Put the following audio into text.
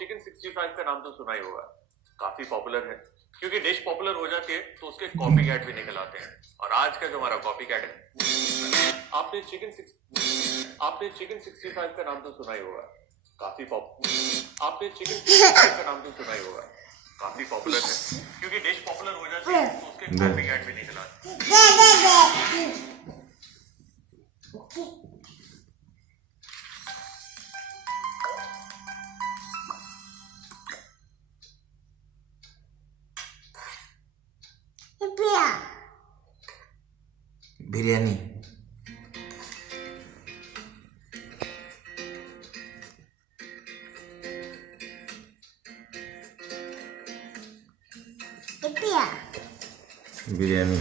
चिकन 65 का नाम तो सुना ही होगा, काफी पॉपुलर है। क्योंकि डिश पॉपुलर हो जाती है तो उसके कॉपी कैट भी निकल आते हैं। और आज का जो हमारा कॉपी कैट है, आपने चिकन 65 का नाम तो सुना ही होगा, आपने चिकन 65 का नाम तो सुना ही होगा, काफी पॉपुलर है। क्योंकि डिश पॉपुलर हो जाती है तो उसके कॉपी कैट भी निकल आते हैं। बिरयानी, बिरयानी